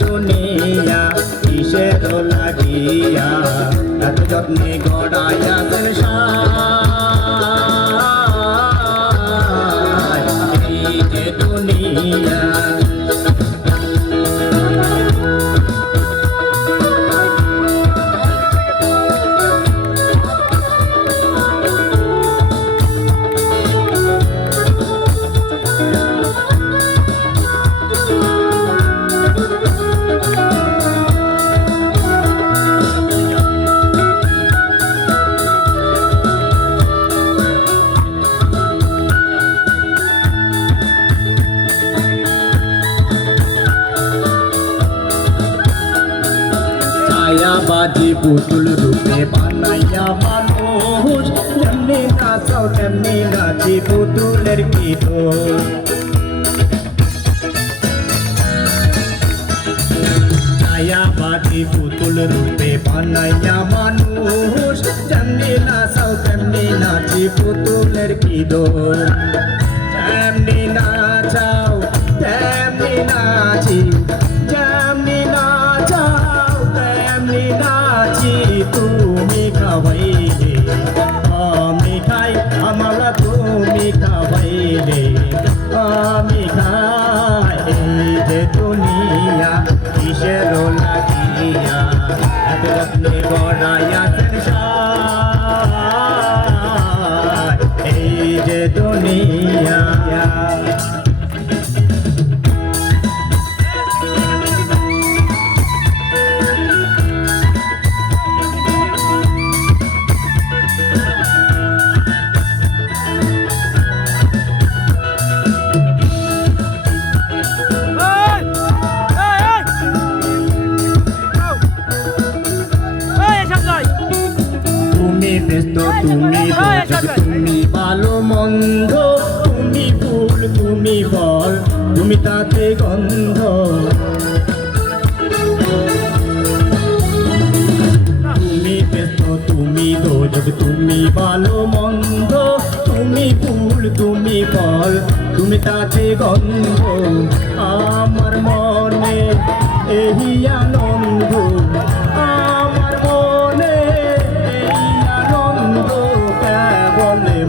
দুনিয়া কিসের লাগিয়া এত যত্নে গড়াইয়া এই যে দুনিয়া মায়াবাদী পুতুল রূপে বানাইয়া মানুষ যেমনি নাচাও তেমনি নাচি পুতুলের কি দোষ মায়াবাদী পুতুল রূপে বানাইয়া মানুষ যেমনি নাচাও তেমনি নাচি পুতুলের কি দোষ তেমনি নাচাও তেমনি নাচি তুমি খাওয়াইলে আমি খাই আমার তুমি খাওয়াইলে আমি খাই এই যে দুনিয়া কিসের লাগিয়া এত যত্নে গড়াইয়া এই যে দুনিয়া তুমি ভালো মন্দ তুমি ফুল তুমি ফল তুমি তাতে গন্ধ তুমি ব্যস্ত তুমি দোজক তুমি ভালো মন্দ তুমি ফুল তুমি ফল তুমি তাতে গন্ধ আমার মনে এই আনন্দ আমার মনে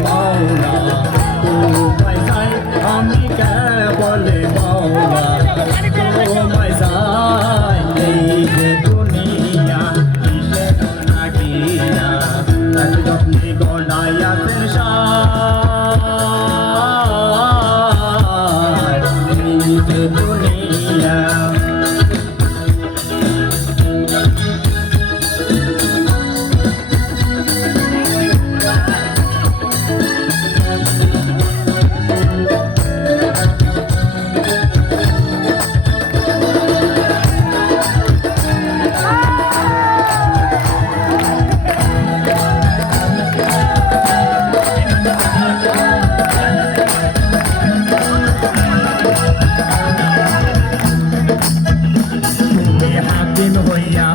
মাওলা তোমায় চাই আমি কেবলে মাওলা তোমায় চাই এই যে দুনিয়া কিসের লাগিয়া এত যত্নে গড়াইয়া এই যে দুনিয়া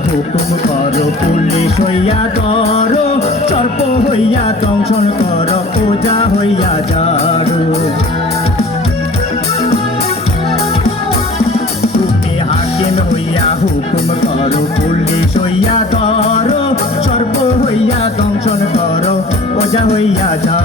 হুকুম করো পুলিশ হইয়া করো সর্প হইয়া দংশন করো ওজা হইয়া যারো তুমি হাকিম হইয়া হুকুম করো পুলিশ হইয়া করো সর্প হইয়া দংশন করো ওজা হইয়া যারো